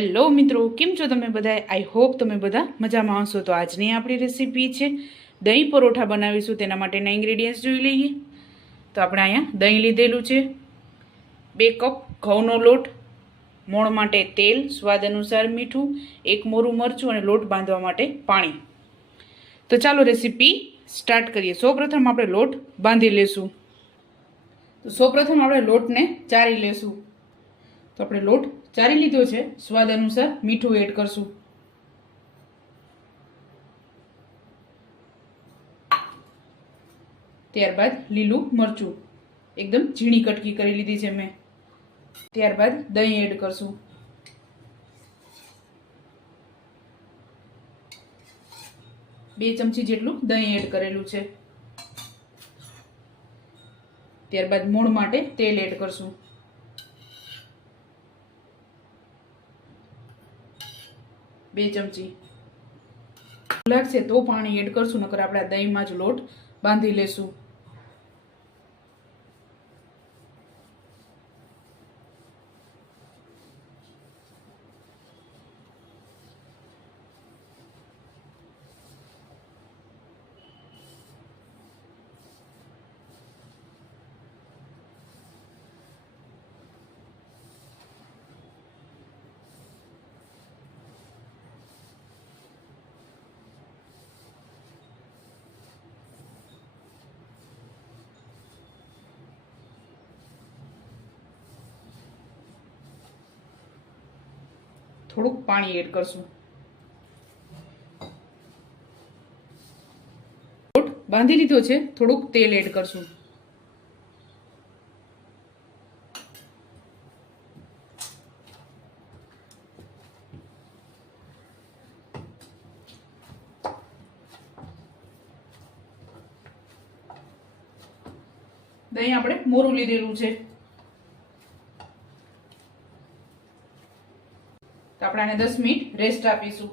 Hello મિત્રો, કેમ છો તમે બધા? આઈ હોપ તમે બધા મજામાં હશો. તો આજની આપણી રેસીપી છે દહીં પરોઠા બનાવીશું. તેના માટેના ઇન્ગ્રેડિયન્ટ્સ જોઈ લઈએ. તો આપણે અહીંયા દહીં લીધેલું છે. બે કપ ઘઉંનો લોટ, મોણ માટે તેલ, સ્વાદ અનુસાર મીઠું, એક મોરું મરચું અને લોટ બાંધવા માટે પાણી. તો ચાલો રેસીપી સ્ટાર્ટ કરીએ. સૌપ્રથમ આપણે લોટ બાંધી લેશું. તો સૌપ્રથમ આપણે લોટને ચારી લેશું. તો આપણે લોટ ચારી લીધો છે. સ્વાદ અનુસાર મીઠું એડ કરશું. ત્યારબાદ લીલું મરચું. એકદમ ઝીણી કટકી કરી લીધી છે મેં. ત્યારબાદ દહીં એડ કરશું. બે ચમચી જેટલું દહીં એડ કરેલું છે. ત્યારબાદ મૂળ માટે તેલ એડ કરશું. બે ચમચી. લાગશે તો પાણી એડ કરશું નકર આપણે દહીંમાં જ લોટ બાંધી લેશું. થોડુંક પાણી એડ કરશું. લોટ બાંધી લીધો છે, થોડુંક તેલ એડ કરશું. દહીં આપણે મોરું લીધેલું છે. તો આપણે આને દસ મિનિટ રેસ્ટ આપીશું.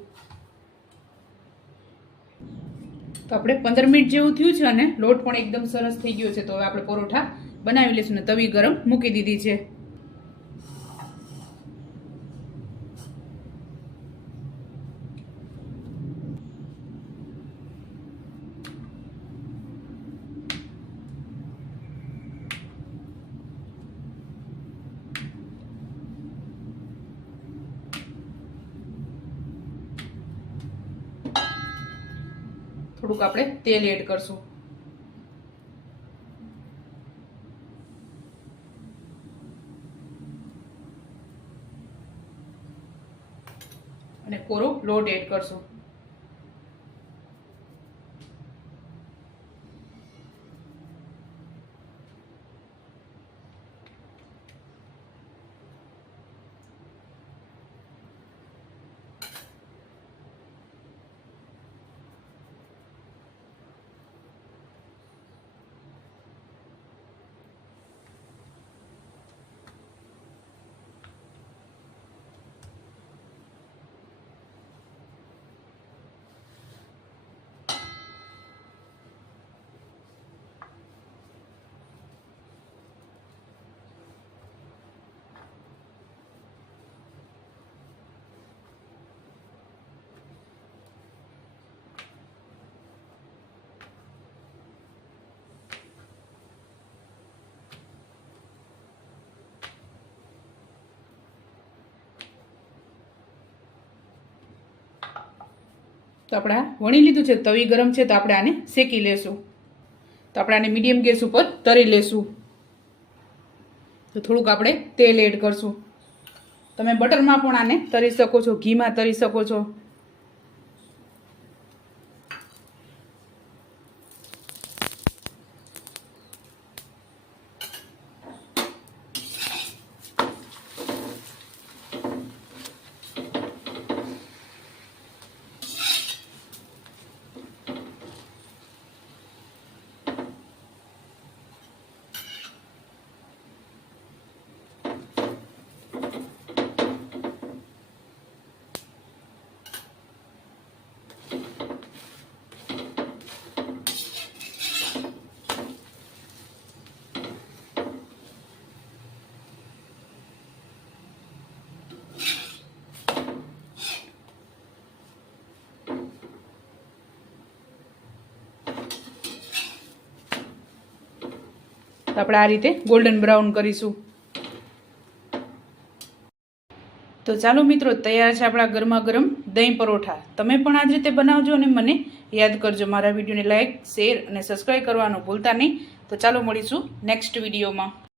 તો આપણે પંદર મિનિટ જેવું થયું છે અને લોટ પણ એકદમ સરસ થઈ ગયો છે. તો હવે આપણે પરોઠા બનાવી લઈશું ને તવી ગરમ મૂકી દીધી છે. થોડુંક આપણે તેલ એડ કરશું. અને કોરો લોટ એડ કરશું. આપણે વણી લીધું છે. તવી ગરમ છે તો આપણે આને શેકી લેશું. તો આપણે આને મીડિયમ ગેસ ઉપર તરી લેશું. તો થોડુંક આપણે તેલ એડ કરશું. તમે બટરમાં પણ આને તરી શકો છો, ઘીમાં તરી શકો છો. તો આપણે આ રીતે ગોલ્ડન બ્રાઉન કરીશું. તો ચાલો મિત્રો, તૈયાર છે આપણા ગરમા ગરમ દહીં પરોઠા. તમે પણ આ જ રીતે બનાવજો અને મને યાદ કરજો. મારા વિડીયોને લાઇક શેર અને સબસ્ક્રાઈબ કરવાનું ભૂલતા નહીં. તો ચાલો મળીશું નેક્સ્ટ વિડીયોમાં.